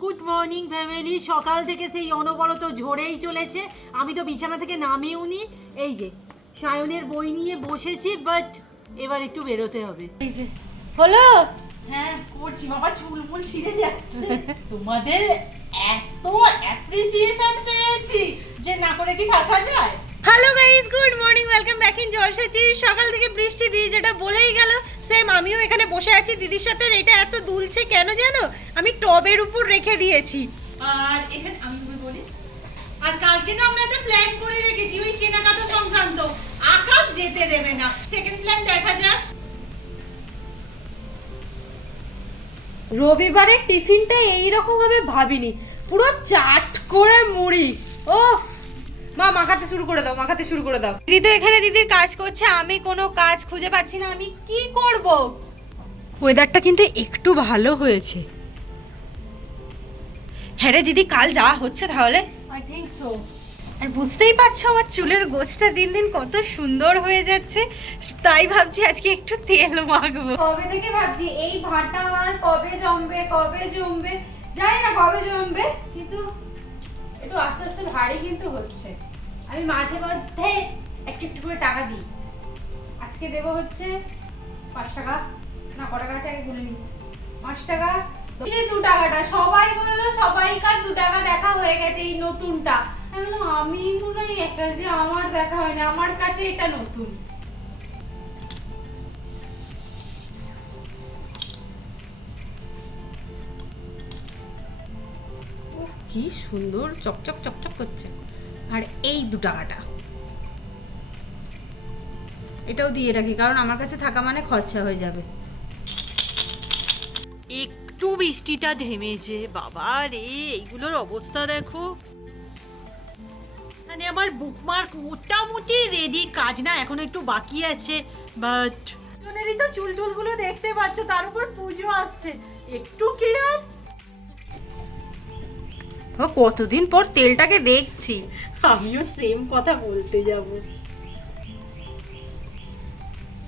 Good morning family. সকাল থেকে সেই অনবরত ঝরেই চলেছে, আমি তো বিছানা থেকে নামেও নি। এই যে সায়নের বই নিয়ে বসেছি, বাট এবার একটু বেরোতে হবে। এই যে হলো। হ্যাঁ করছি বাবা, চুলমুল ছিঁড়ে যাচ্ছে। তোমাদের এত অ্যাপ্রিসিয়েশন পেয়েছি যে না করে কি থাকা যায়। Hello guys, good morning, welcome back in জলসাচি। সকাল থেকে বৃষ্টি দিয়ে যেটা বলেই গেল, সেম আমিও এখানে বসে আছি দিদির সাথে। এটা এত দুলছে কেন জানো? আমি টবের উপর রেখে দিয়েছি। আর এখানে আমি তোমায় বলি, আর কালকে না আমরা একটা প্ল্যান করে রেখেছি ওই কেনাকাটা সংক্রান্ত। আকাশ যেতে দেবে না, সেকেন্ড প্ল্যান দেখা যাক। রবিবারে টিফিনটা এইরকম হবে ভাবিনি, পুরো চাট করে মুড়ি। ও মা, মাখাতে শুরু করে দাও, মাখাতে শুরু করে দাও। দিদি তো এখানে দিদির কাজ করছে, আমি কোনো কাজ খুঁজে পাচ্ছি না, আমি কি করব। ওয়েদারটা কিন্তু একটু ভালো হয়েছে। হ্যাঁ রে দিদি, কাল যা হচ্ছে তাহলে। I think so. আর বুঝতেই পারছো আমার চুলের গোছটা দিন দিন কত সুন্দর হয়ে যাচ্ছে, তাই ভাবছি আজকে একটু তেল মাখবো। কবে থেকে ভাবছি এই ভাটা আমার কবে জমবে, কবে জমবে জানি না, কবে জমবে, কিন্তু একটু আস্তে আস্তে ভারী কিন্তু হচ্ছে। আমি মাঝে মধ্যে একটু একটু করে টাকা দিই। আজকে দেবো হচ্ছে 5 টাকা, না ক টাকা আছে আগে গুনে নিই। 5 টাকা, এই যে 2 টাকাটা সবাই বললো, সবাইকার 2 টাকা দেখা হয়ে গেছে এই নতুনটা। আমি বললাম আমি মনে হয় একটা যে আমার দেখা হয়নি, আমার কাছে এটা নতুন। উফ, কি সুন্দর চকচক চকচক করছে। আর এই 2 টাকাটা এটাও দিয়ে রাখি, কারণ আমার কাছে থাকা মানে খরচা হয়ে যাবে। একটু বৃষ্টিটা থেমেছে, বাবা রে এইগুলোর অবস্থা দেখো। মানে আমার বুকমার্ক মোটামুটি রেডি, কাজ না এখনো একটু বাকি আছে, বাট জনেরই তো চুল টুলগুলো দেখতে পাচ্ছ, তার উপর পুজো আসছে, একটু কেয়ার। কতদিন পর তেলটাকে দেখছি। আমিও সেম কথা বলতে যাব।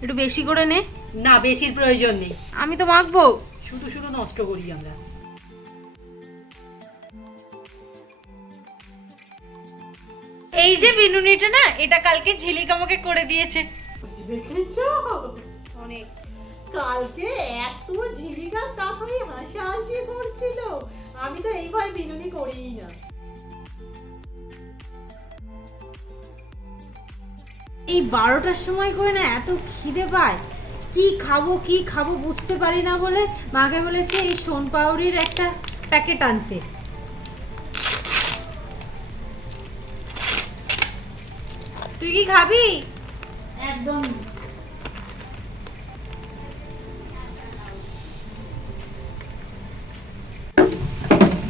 একটু বেশি করে নে। না, বেশির প্রয়োজন নেই, আমি তো মাখবো। শুধু শুধু নষ্ট করি আমরা। এই যে বিনুনিটা না, এটা কালকে ঝিলিক আমাকে করে দিয়েছে। দেখেছো অনেক। কালকে এত ঝিলিকা তারপরে হাসাহাসি করছিল, আমি তো এই ভয় বিনুনি করিই না। এই 12টার সময় করে না এত খিদে পায়, কি খাবো কি খাবো বুঝতে পারি না বলে মাকে বলেছে এই সোনপাউরির একটা প্যাকেট আনতে। তুই কি খাবি? একদম।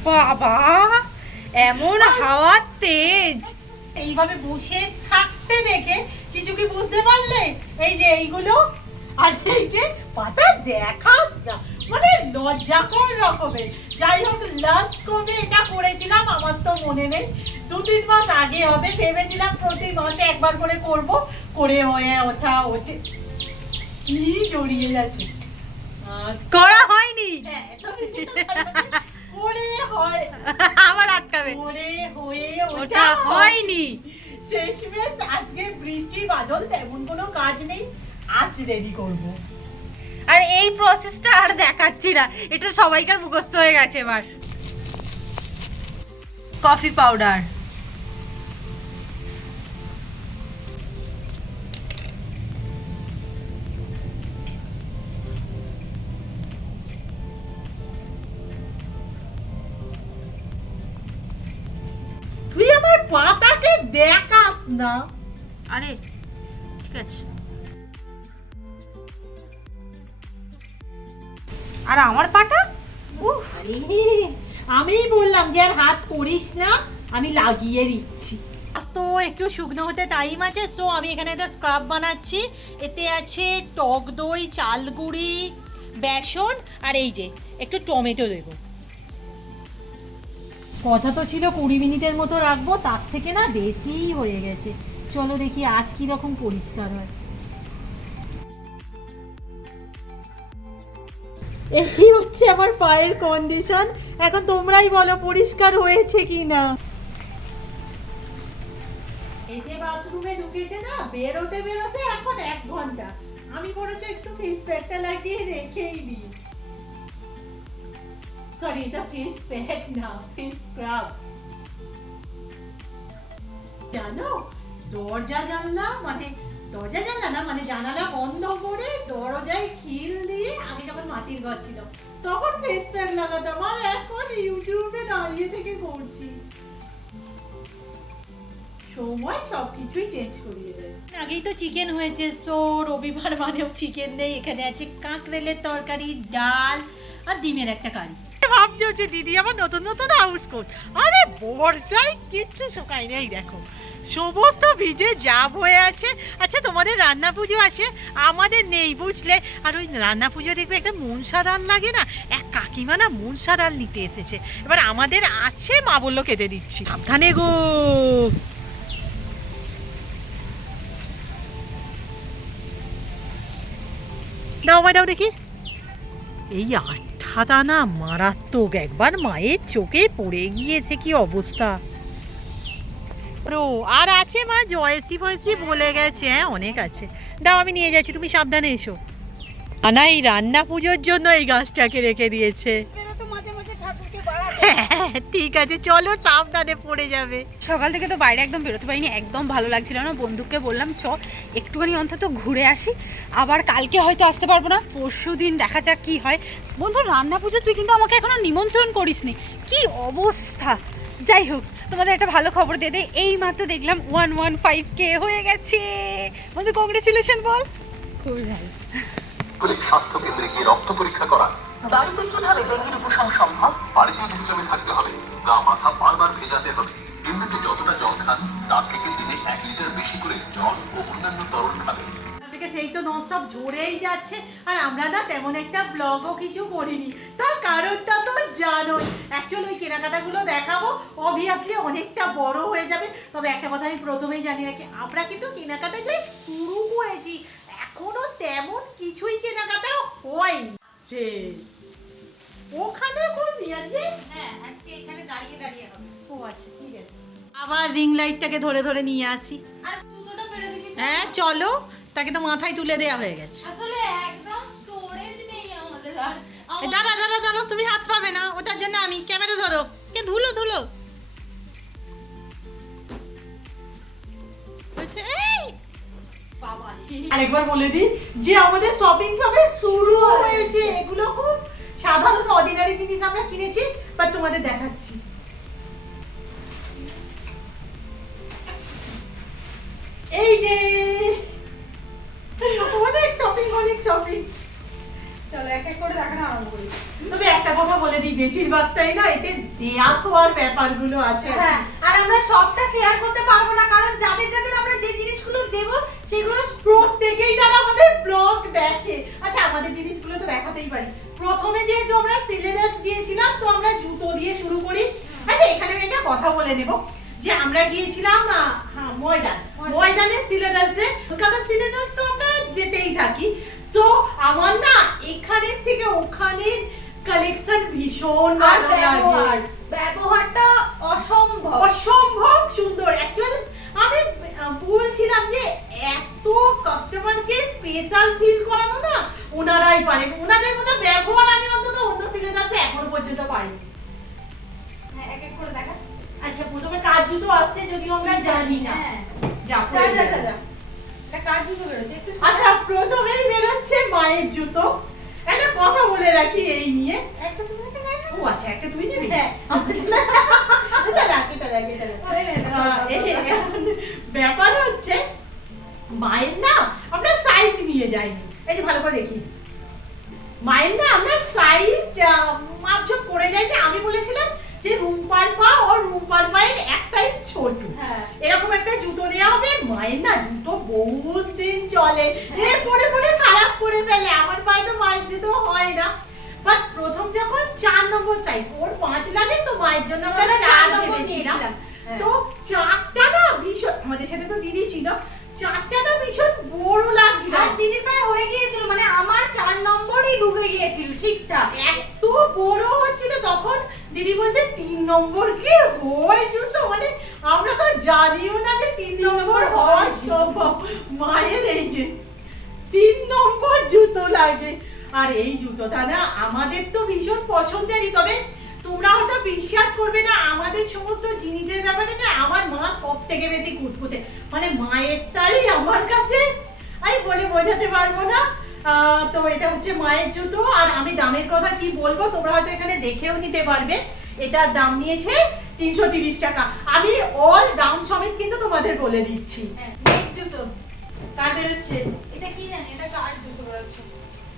বাবা, এমন হাওয়ার তেজ। এইভাবে বসে থাকতে দেখে কিছু কি বুঝতে পারলে? এই যে এইগুলো, আর এই যে পাতা দেখাস না, মানে লজ্জাকর রকমের। যাই হোক, লাস্ট কবে এটা করেছিলাম আমার তো মনে নেই, 2-3 মাস আগে হবে। ভেবেছিলাম প্রতি মাসে একবার করে করব, করে হয়ে ওঠে কি জড়িয়ে যাচ্ছে। করা হয়নি। হ্যাঁ, করে হয়, আবার আটকাবে। করে হয়ে ওটা হয়নি। শেষমেশ আজকে বৃষ্টি বাদল তেমন কোনো কাজ নেই, আজ রেডি করব। আর এই প্রসেসটা আর দেখাচ্ছি না, এটা সবাইকার মুখস্থ হয়ে গেছে এবার। কফি পাউডার, তুই আমার পাতাকে দেখাস না। আরে ঠিক আছে। আর আমার পাটা, উফ, আরে আমিই বললাম যে আর হাত করিস না, আমি লাগিয়ে দিচ্ছি। তো একটু শুকনো হতে টাইম আছে, সো আমি এখানে একটা স্ক্রাব বানাচ্ছি। এতে আছে টক দই, চাল গুঁড়ি, বেসন, আর এই যে একটু টমেটো দেবো। কথা তো ছিল 20 মিনিটের মতো রাখবো, তার থেকে না বেশিই হয়ে গেছে। চলো দেখি আজ কি রকম পরিষ্কার হয়। এই হচ্ছে আমার পায়ের কন্ডিশন। এখন তোমরাই বলো পরিষ্কার হয়েছে কিনা। এই যে বাথরুমে ঢুকেছে না, বেরোতে বেরোতে এখন 1 ঘন্টা। আমি বলেছি একটু ফেস প্যাকটা লাগিয়ে রেখেই দিই। সরি, এটা ফেস প্যাক না, ফেস স্ক্রাব। জানো, দরজা জানলা না, মানে জানালা বন্ধ করে দরজায় খিল দিয়ে, আগে যখন মাটির ঘর ছিল তখন ফেস প্যাক লাগাতাম, আর এখন ইউটিউবে দাঁড়িয়ে থেকে করছি। সময় সবকিছুই চেঞ্জ করিয়ে দেয়। আগেই তো চিকেন হয়েছে, সো রবিবার মানেও চিকেন নেই। এখানে আছে কাঁকরেলের তরকারি, ডাল আর ডিমের একটা কারি। ভাবছি হচ্ছে দিদি আমার নতুন নতুন হাউস কোট, আরে বর্ষায় কিচ্ছু শুকায় নেই, দেখো সমস্ত ভিজে জাব হয়ে আছে। আচ্ছা, তোমাদের রান্না পুজো আছে, আমাদের নেই বুঝলে। আর ওই রান্না পুজো দেখবে একটা মনসা ডাল লাগে না, এক কাকিমা না মনসা ডাল নিতে এসেছে। এবার আমাদের আছে, মা বললো কেটে দিচ্ছি। সাবধানে গো। দাও ভাই, দাও দেখি। এই আঠাটা না মারাত্মক, একবার মায়ের চোখে পড়ে গিয়েছে, কি অবস্থা। আর আছে মা, জয়সি ফয়সি বলে গেছে, হ্যাঁ অনেক আছে। দাও আমি নিয়ে যাচ্ছি, তুমি সাবধানে এসো। আনা এই রান্না পুজোর জন্য এই গাছটাকে রেখে দিয়েছে। ঠিক আছে, চলো, সাবধানে পড়ে যাবে। সকাল থেকে তো বাইরে একদম বেরোতে পারিনি, একদম ভালো লাগছিল না। বন্ধুকে বললাম চ একটুখানি অন্তত ঘুরে আসি, আবার কালকে হয়তো আসতে পারবো না, পরশু দিন দেখা যাক কি হয়। বন্ধু, রান্না পুজো তুই কিন্তু আমাকে এখনো নিমন্ত্রণ করিসনি, কি অবস্থা। যাই হোক, তোমাদের একটা ভালো খবর দিয়ে দেয়, এই মাত্র দেখলাম 115K হয়ে গেছে। বন্ধু কংগ্রেচুলেশন বল। খুবই ভালো। স্বাস্থ্য কেন্দ্রে গিয়ে রক্ত পরীক্ষা করা। বাড়িতে কিভাবে ডেঙ্গির উপশম সম্ভব? বাড়িতে বিশ্রামে থাকতে হবে, গা মাথা বারবার ভেজাতে হবে। এমনিতে যতটা জল খান তার থেকে দিনে 1 লিটার বেশি করে জল ও অন্যান্য তরল খাবেন। সেই তো ননস্টপ ঝরেই যাচ্ছে, আর আমরা না তেমন একটা ব্লগও কিছু করিনি। তার কারণটা তো জানোই। অ্যাকচুয়ালি ওই কেনাকাটাগুলো দেখাবো, অবভিয়াসলি অনেকটা বড় হয়ে যাবে। তবে একটা কথা আমি প্রথমেই জানি রাখি, আমরা কিন্তু কেনাকাটা যে শুরু করেছি, এখনো তেমন কিছুই কেনাকাটা হয়নি। ওখানে করবি আজকে? হ্যাঁ, আজকে এখানে দাঁড়িয়ে দাঁড়িয়ে হবে। ও আচ্ছা, ঠিক আছে। আবার রিং লাইটটাকে ধরে ধরে নিয়ে আসি। আর জুতোটা ফেলে দিবি? হ্যাঁ চলো, তাকে তো মাথায় তুলে দেওয়া হয়ে গেছে। আসলে একদম স্টোরেজ নেই আমাদের। আর দাঁড়া দাঁড়া দাঁড়া, তুমি হাত পাবে না, ওটার জন্য আমি ক্যামেরা ধরো। কে ধুলো ধুলো আরেকবার বলে দিই যে আমাদের শপিং সবে শুরু হয়েছে। এগুলো খুব সাধারণ অর্ডিনারি জিনিস আমরা কিনেছি, বাট তোমাদের দেখাচ্ছি। এই যে অনেক শপিং, অনেক শপিং। চলো এক এক করে দেখানো আরম্ভ করি। তবে একটা কথা বলে দিই, বেশিরভাগটাই না এতে দেয়া খাওয়ার ব্যাপারগুলো আছে। হ্যাঁ, আর আমরা সবটা শেয়ার করতে পারবো না, কারণ যাদের যাদের আমরা যে জিনিসগুলো দেব সেগুলো প্রত্যেকেই যারা আমাদের ব্লগ দেখে। আচ্ছা, আমাদের জিনিসগুলো তো দেখাতেই পারি। প্রথমে যেহেতু আমরা সিলেবাস দিয়েছিলাম, তো আমরা জুতো দিয়ে শুরু করি। আচ্ছা, এখানে আমি একটা কথা বলে নেব যে আমরা গিয়েছিলাম ময়দানের সিলেবাসে। কলকাতার সিলেবাস তো আমরা যেতেই থাকি। সো আমার না এখানের থেকে ওখানের কালেকশন ভীষণ ভালো লাগে। ব্যবহারটা অসম্ভব সুন্দর। অ্যাকচুয়ালি আমি বলছিলাম যে এত কাস্টমারকে স্পেশাল ফিল করানো না ওনারাই পারেন। ওনাদের মতো ব্যবহার আমি অন্তত অন্য সিলেবাসে এখনো পর্যন্ত পাইনি। হ্যাঁ, এক এক করে দেখা। আচ্ছা, প্রথমে কার জুতো আসছে যদিও আমরা জানি না। যা। এটা কার জুতো বেরোচ্ছে? আচ্ছা, প্রথমেই বেরোচ্ছে মায়ের জুতো। একটা কথা বলে রাখি এই নিয়ে। একটা তুমি নিতে পারবে? ও আচ্ছা, একটা তুমি নিবি? হ্যাঁ। ব্যাপার হচ্ছে মায়ের না আমরা সাইজ নিয়ে যাইনি। এই যে ভালো করে দেখি, মায়ের না আমরা সাইজ মাপঝোপ করে যাইনি। আমি বলেছিলাম যে রুম্পার পা ও রুম্পার পায়ের এক সাইজ ছোট, এরকম একটা জুতো নেওয়া হবে। মায়ের না জুতো বহুত দিন চলে, পরে পরে খারাপ করে ফেলে। আমার পায়ে তো মায়ের জুতো হয় না। বাট প্রথম যখন 4 নম্বর সাইজ, ওর 5 লাগে, তো মায়ের জন্য আমরা 4 ভেবেছিলাম। তো চাকটা না ভীষণ, আমাদের সাথে তো দিদি ছিল, চারটা না ভীষণ বড় লাগছিল। আর দিদির পায়ে হয়ে গিয়েছিল, মানে আমার 4 নম্বরই ঢুকে গিয়েছিল ঠিকঠাক। এত বড় হচ্ছিল তখন দিদি বলছে 3 নম্বর কি হয় জুতো, মানে আমরা তো জানিও না যে 3 নম্বর হওয়া সম্ভব। মায়ের এই যে 3 নম্বর জুতো লাগে, আর এই জুতোটা না আমাদের তো ভীষণ পছন্দেরই। তবে তোমরা হয়তো বিশ্বাস করবে না, আমাদের সমস্ত জিনিসের ব্যাপারে না আমার মা সব থেকে বেশি কুটকুটে। মানে মায়ের শাড়ি আমার কাছে আমি বলে বোঝাতে পারবো না। তো এটা হচ্ছে মায়ের জুতো, আর আমি দামের কথা কি বলবো তোমরা হয়তো এখানে দেখেও নিতে পারবে। এটার দাম নিয়েছে 330 টাকা। আমি অল দাম সমেত কিন্তু তোমাদের বলে দিচ্ছি। নেক্সট জুতো কার বেরোচ্ছে? এটা কি জানি, এটা কার জুতো বলছো?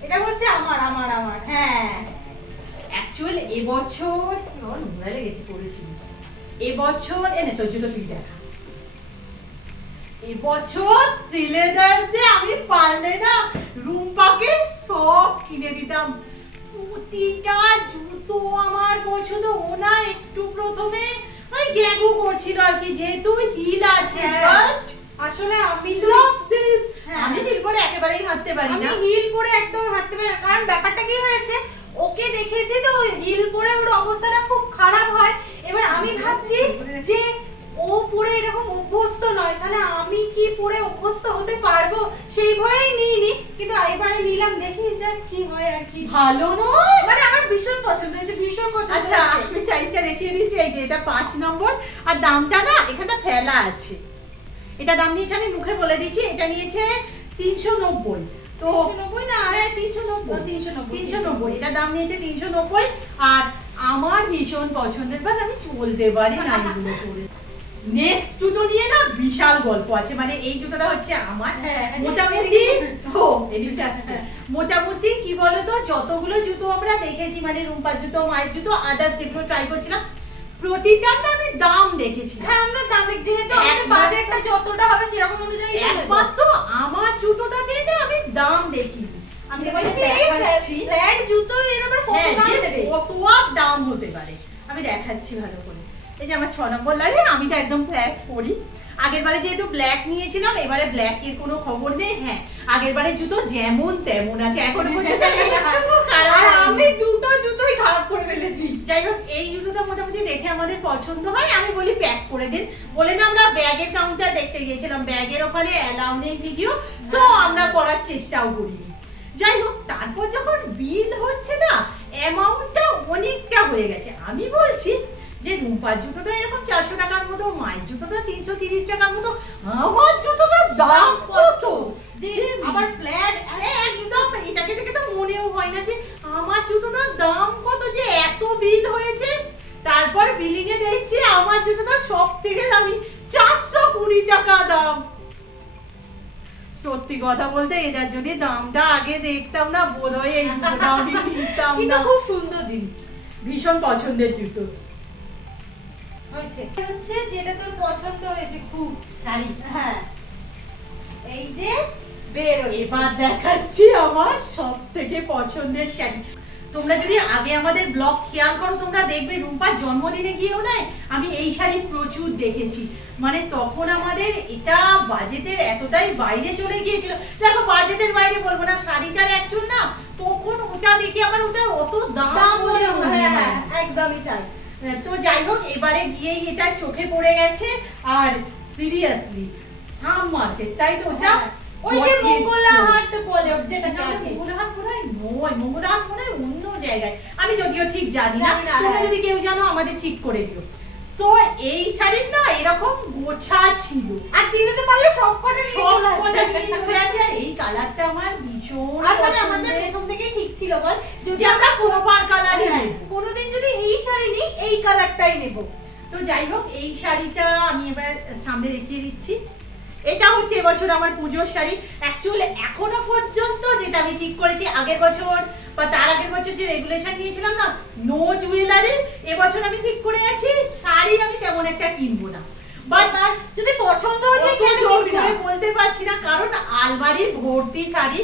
এটা হচ্ছে আমার। হ্যাঁ, অ্যাকচুয়াল এবছর নোংরা লেগেছে পড়েছি। এবছর এনে তোর জুতো তুই দেখা। এবছর সিলেদারতে আমি পারলে না রুম্পাকে সব কিনে দিতাম। প্রতিটা জুতো আমার পছন্দ। ওনা একটু প্রথমে ওই গ্যাগু করছিল আর কি, যেহেতু হিল আছে। হ্যাঁ। আসলে আমি তো আমি হিল করে একেবারেই হাঁটতে পারি না। আমি হিল পরে একদম হাঁটতে পারি না, কারণ ব্যাপারটা কি হয়েছে, ওকে দেখেছি তো হিল পরে ওর অবস্থাটা খুব খারাপ হয়। এবার আমি ভাবছি যে ও পরে এরকম অভ্যস্ত নয়, তাহলে আমি কি পরে অভ্যস্ত হতে পারবো, সেই ভয়েই নিইনি। কিন্তু এবারে নিলাম, দেখি যে কি হয় আর কি। ভালো নয় মানে আমার ভীষণ পছন্দ হয়েছে, ভীষণ পছন্দ আচ্ছা হয়েছে। আমি সাইজটা দেখিয়ে দিচ্ছি। এই যে এটা 5 নম্বর, আর দামটা না এখানে ফেলা আছে। এটা দাম নিয়েছে, আমি মুখে বলে দিচ্ছি, এটা নিয়েছে 390। তো 390 না, হ্যাঁ 390। 390 এটা দাম নিয়েছে 390। আর আমার ভীষণ পছন্দের, বাট আমি চলতে পারি না এগুলো পরে। নেক্সট জুতো নিয়ে না বিশাল গল্প আছে। মানে এই জুতোটা হচ্ছে আমার হ্যাঁ, মোটামুটি মোটামুটি কি বলতো, যতগুলো জুতো আমরা দেখেছি, মানে রুম্পার জুতো, মায়ের জুতো, আদার্স যেগুলো ট্রাই করছিলাম, প্রতিটার না আমি দাম দেখেছি। হ্যাঁ, আমরা দাম দেখি, যেহেতু আমাদের বাজেটটা যতটা হবে সেরকম অনুযায়ী দাম দেব। একমাত্র আমার জুতোটাতে না আমি দাম দেখিনি। আমি বলছি দেখাচ্ছি ফ্ল্যাট জুতো এর আবার কত হ্যাঁ, দাম যে দেবে? কত আর দাম হতে পারে আমি দেখাচ্ছি ভালো করে। এই যে আমার 6 নম্বর লাগে, আমি তো একদম ব্ল্যাক পরি। আগেরবারে যেহেতু ব্ল্যাক নিয়েছিলাম, এবারে ব্ল্যাক এর কোনো খবর নেই। হ্যাঁ, আগেরবারে জুতো যেমন তেমন আছে, এখন পর্যন্ত আর আমি দুটো জুতোই খারাপ করে ফেলেছি। যাই হোক, এই জুতোটা মোটামুটি দেখে আমাদের পছন্দ হয়। আমি বলি প্যাক করে দিন। বলে না আমরা ব্যাগের কাউন্টার দেখতে গিয়েছিলাম, ব্যাগের ওখানে অ্যালাউ নেই ভিডিও, সো আমরা করার চেষ্টাও করিনি। যাই হোক, তারপর যখন বিল হচ্ছে না, অ্যামাউন্টটা অনেকটা হয়ে গেছে। আমি বলছি যে রুম্পার জুতোটা এরকম 400 টাকার মতো, মায়ের জুতোটা 330 টাকার মতো, আমার জুতোটার দাম কত? যে আবার ফ্ল্যাট একদম এটাকে দেখে তো মনেও হয় না যে আমার জুতোটার দাম কত, যে এত বিল হয়েছে। তারপর বিলিং এ দেখছি আমার জুতোটা সব থেকে দামি, 420 টাকা দাম। সত্যি কথা বলতে এটার জন্য দামটা আগে দেখতাম না, বোধহয় এই জুতোটা আমি নিতাম কিন্তু না। খুব সুন্দর দিন ভীষণ পছন্দের জুতো। হয়েছে, হচ্ছে যেটা তোর পছন্দ হয়েছে খুব। শাড়ি, হ্যাঁ, এই যে বের হয়েছে। এবার দেখাচ্ছি আমার সব থেকে পছন্দের শাড়ি। তোমরা যদি আগে আমাদের ব্লগ খেয়াল করো, তোমরা দেখবে রুম্পার জন্মদিনে গিয়েও না আমি এই শাড়ি প্রচুর দেখেছি। মানে তখন আমাদের এটা বাজেটের এতটাই বাইরে চলে গিয়েছিল। দেখো, বাজেটের বাইরে বলবো না, শাড়িটার অ্যাকচুয়াল না তখন ওটা দেখে আমার ওটার অত দাম মনে হয়, মনে হয় হ্যাঁ, না। একদমই তাই। তো যাই হোক, এবারে গিয়েই এটা চোখে পড়ে গেছে। আর সিরিয়াসলি সাম মার্কেট, তাই তো ওটা ওই যে মঙ্গলাহাট বলে যেটাকে আছে। মঙ্গলাহাট মনে হয় নয়, মঙ্গলাহাট মনে হয় অন্য জায়গায়, আমি যদিও ঠিক জানি না। জানি না, তোমরা হ্যাঁ। যদি কেউ জানো আমাদের ঠিক করে দিও। তো এই শাড়ির না এরকম গোছা ছিল, আর দিনে তো পারলে সবকটা নিয়ে চলে সবকটা আসবে। নিয়ে চলে আসে। আর এই কালারটা আমার ভীষণ আর মানে আমাদের পছন্দের। প্রথম থেকেই ঠিক ছিল, বল যদি যে আমরা কোপার কালারই হ্যাঁ, নেব। কোনোদিন যদি এই শাড়ি নিই, এই কালারটাই নেব। তো যাই হোক, এই শাড়িটা আমি এবার সামনে দেখিয়ে দিচ্ছি। এটা হচ্ছে এবছর আমার পুজোর শাড়ি। অ্যাকচুয়ালি এখনো পর্যন্ত যেটা আমি ঠিক করেছি, আগের বছর বা তার আগের বছর যে রেগুলেশন নিয়েছিলাম না, নো জুয়েলারি, এবছর আমি ঠিক করে আছি শাড়ি আমি তেমন একটা কিনবো না। বাট যদি পছন্দ হয়ে যায় কেন জোর কিনবি না? করে বলতে পারছি না, কারণ আলমারির ভর্তি শাড়ি।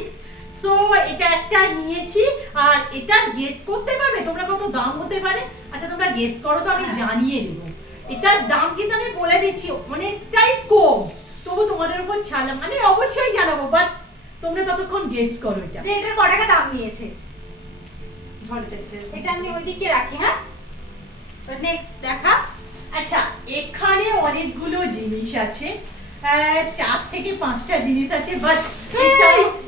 সো এটা একটা নিয়েছি। আর এটার গেস করতে পারবে তোমরা কত দাম হতে পারে? আচ্ছা তোমরা গেস করো তো, আমি জানিয়ে দেবো। এটার দাম কিন্তু আমি বলে দিচ্ছি অনেকটাই কম। তবু তোমাদের উপর ছাড়লাম, আমি অবশ্যই জানাবো, বাট তোমরা ততক্ষণ গেস করো এটা। যে এটার ক টাকা দাম নিয়েছে ধরে দেখতে। এটা আমি ওইদিকে রাখি। হ্যাঁ, নেক্সট দেখা। আচ্ছা, এখানে অনেকগুলো জিনিস আছে, 4 থেকে 5টা জিনিস আছে, বাট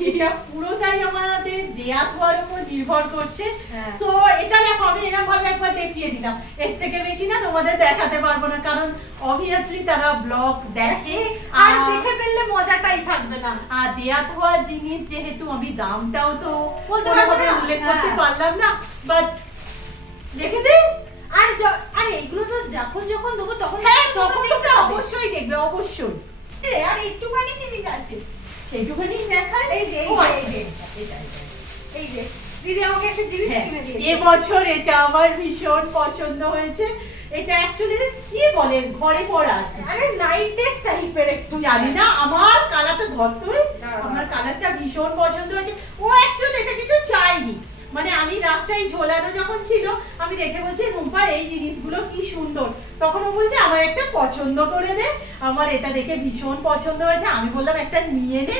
এটা পুরোটাই আমাদের দেয়া থাকার উপর নির্ভর করছে। হ্যাঁ। তো এটা দেখো, আমি এরকম ভাবে একবার দেখিয়ে দিলাম, এর থেকে বেশি না তোমাদের দেখাতে পারবো না, কারণ অবভিয়াসলি তারা ব্লগ দেখে আর দেখে ফেললে মজাটাই থাকবে না। আর দেয়া থাকা জিনিস যেহেতু আমি দামটাও তো বলতে পারবো না। উল্লেখ করতে হ্যাঁ। পারলাম না, বাট দেখে দিই। আর আর এগুলো তো যখন যখন দেবো তখন হ্যাঁ, তো তখন দেখতে তোমরা হবে। অবশ্যই দেখবে, অবশ্যই। আর একটুখানি জিনিস আছে, সেইটুকুনি দেখায়। এই যে, ও, এই যে, এটা। এই যে দিদি আমাকে একটা জিনিস হ্যাঁ, কিনে দিয়েছে। এবছর এটা আমার ভীষণ পছন্দ হয়েছে। এটা অ্যাকচুয়ালি কি বলে, ঘরে পড়া, আরে নাইট ড্রেস টাইপের একটু, জানি না, আমার কালারটা ধরতই, দাঁড়াও। আমার কালারটা ভীষণ পছন্দ হয়েছে। ও অ্যাকচুয়ালি এটা কিন্তু চাইনি, মানে আমি রাস্তায় ঝোলানো যখন ছিল, আমি দেখে বলছি রুম্পা এই জিনিসগুলো কি সুন্দর, তখন ও বলছে আমার একটা পছন্দ করে দে, আমার এটা দেখে ভীষণ পছন্দ হয়েছে। আমি বললাম একটা নিয়ে নে,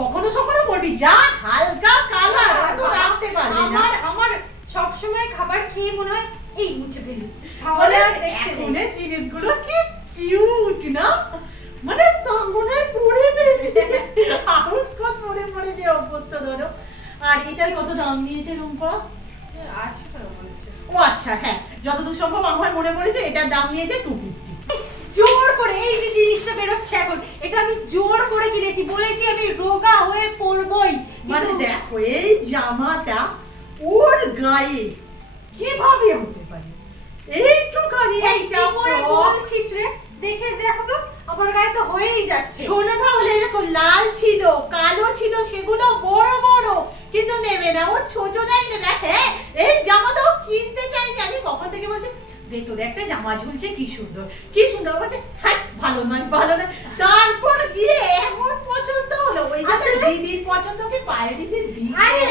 কখনো কখনো পড়বি, যা হালকা কালার তো রাখতে পারবি না। আমার সব সময় খাবার খেয়ে মনে হয় এই মুছে ফেলি, মানে তাহলে আর দেখতে নেই। এখনের জিনিসগুলো কি কিউট না, মানে মনে পড়ে হাউস কত পড়ে যে অভ্যস্ত ধরো। আর এটার কত দাম নিয়েছে রুম্পা? 800 টাকা মনে হচ্ছে। ও আচ্ছা, হ্যাঁ, যতদূর সম্ভব আমার মনে পড়েছে এটার দাম নিয়েছে 250। জোর করে এই যে জিনিসটা বেরোচ্ছে এখন, এটা আমি জোর করে কিনেছি, বলেছি আমি রোগা হয়ে পড়বই। মানে কিন্তু দেখো এই জামাটা ওর গায়ে কিভাবে হতে পারে, এইটুখানি এই একটা কি করে frock। বলছিস রে, দেখে দেখো তো আমার গায়ে তো হয়েই যাচ্ছে। শোনো তাহলে, দেখো লাল ছিল, কালো ছিল, সেগুলো বড় বড়, কিন্তু নেবে না, ও ছোট নাই নেবে। হ্যাঁ, এই জামাটাও কিনতে চাইনি, আমি কখন থেকে বলছি ভেতরে একটা জামা ঝুলছে, কি সুন্দর কি সুন্দর, বলছে হ্যাঁ ভালো নয় ভালো নয়, তারপর গিয়ে এমন পছন্দ হলো। ওই যে আসলে- দিদির পছন্দ কি পায়ের নিচে দিই আরে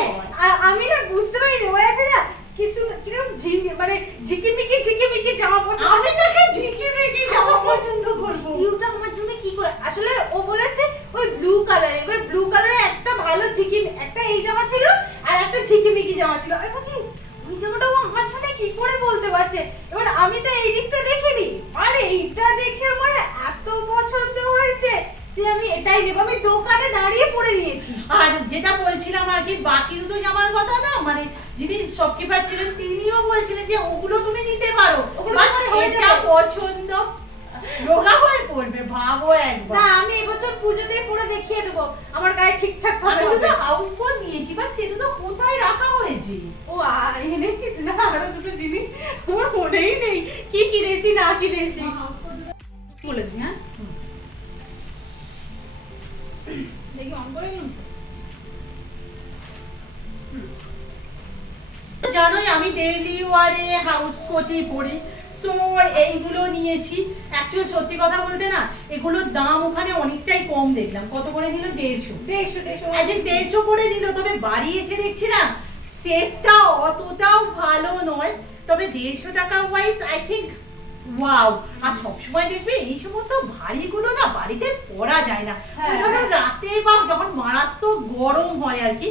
আমি না বুঝতে পারিনি, ও একটা না কিছু কিরকম মানে ঝিকিমিকি জামা পছন্দ। আমি তাকে ঝিকিমিকি জামা পছন্দ করবো। ইউটা আমার জন্য কি করে, আসলে ও বলেছে ওই ব্লু কালার, এবার ব্লু কালারে একটা ভালো একটা এই জামা ছিল আর একটা ঝিকিমিকি জামা ছিল। আমি বলছি ওই জামাটা ও আমার জন্য কি করে বলতে পারছে, এবার আমি তো এই দিকটা দেখিনি, আর এইটা দেখে আমার এত পছন্দ হয়েছে যে আমি এটাই নেব। আমি দোকানে দাঁড়িয়ে পরে নিয়েছি। আর যেটা বলছিলাম আর কি, বাকি দুটো জামার কথা না, মানে যিনি শপকিপার ছিলেন তিনিও বলছিলেন যে ওগুলো তুমি নিতে পারো, ওগুলো বাট তোমার হয়ে এটা যাবে। পছন্দ রোগা হয়ে পড়বে, ভাবো একবার। না আমি এবছর পুজোতে পরে দেখিয়ে দেবো আমার গায়ে ঠিকঠাক আমি ভাবে দুটো হবে। হাউস ফোন নিয়েছি, বাট সেগুলো কোথায় রাখা হয়েছে? ও এনেছিস না আরো দুটো জিনিস, আমার মনেই নেই কি কিনেছি না কিনেছি। বলে দিই। হ্যাঁ দেখি অন করে নিন। জানোই আমি ডেইলি ওয়ারে হাউস কোটই পরি, সো এইগুলো নিয়েছি। অ্যাকচুয়ালি সত্যি কথা বলতে না, এগুলোর দাম ওখানে অনেকটাই কম দেখলাম। কত করে দিল? 150। 150 করে দিল, তবে বাড়ি এসে দেখছি না সেটটা অতটাও ভালো নয়, তবে 150 টাকা ওয়াইজ আই থিঙ্ক ওয়াও। আর সবসময় দেখবে এই সমস্ত ভারীগুলো না বাড়িতে পরা যায় না, হ্যাঁ, ওই ধরো হ্যাঁ। রাতে বা যখন মারাত্মক গরম হয় আর কি,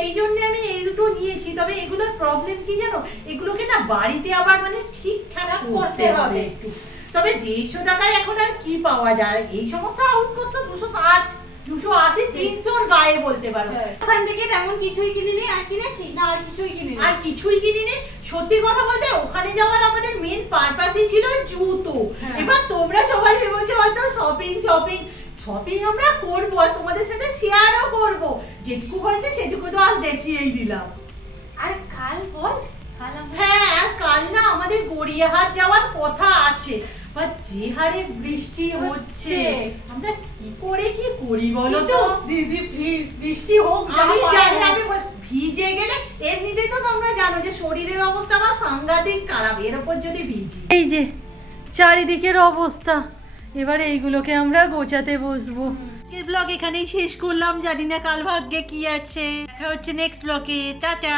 এই জন্য আমি এই দুটো নিয়েছি। তবে এগুলোর প্রবলেম কি জানো, এগুলোকে না বাড়িতে আবার মানে ঠিকঠাক করতে হবে একটু। তবে 150 টাকায় এখন আর কি পাওয়া যায়, এই সমস্ত হাউস করতে 260 280 300 গায়ে বলতে পারো। ওখান থেকে তেমন কিছুই কিনিনি, আর কিনেছি না আর কিছুই কিনিনি। আর কিছুই কিনিনি। সত্যি কথা বলতে ওখানে যাওয়ার আমাদের মেন পারপাসই ছিল জুতো। হ্যাঁ। এবার তোমরা সবাই ভেবেছো হয়তো শপিং আমরা করবো আর তোমাদের সাথে শেয়ারও করবো, যেটুকু হয়েছে সেটুকু তো আজ দেখিয়েই দিলাম। আর কাল বল, কাল আমরা হ্যাঁ, আর কাল না আমাদের গড়িয়াহাট যাওয়ার কথা আছে, বাট যে হারে বৃষ্টি হচ্ছে আমরা কি করে কি করি বলো তো? দিদি প্লিজ বৃষ্টি হোক, আমি জানি না, আমি ভিজে গেলে এমনিতেই তো তোমরা জানো যে শরীরের অবস্থা আমার সাংঘাতিক খারাপ, এর উপর যদি ভিজি। এই যে চারিদিকের অবস্থা, এবারে এইগুলোকে আমরা গোছাতে বসবো। এই ব্লগ এখানেই শেষ করলাম, জানি না কাল ভাগ্যে কি আছে। দেখা হচ্ছে নেক্সট ব্লগে, টাটা।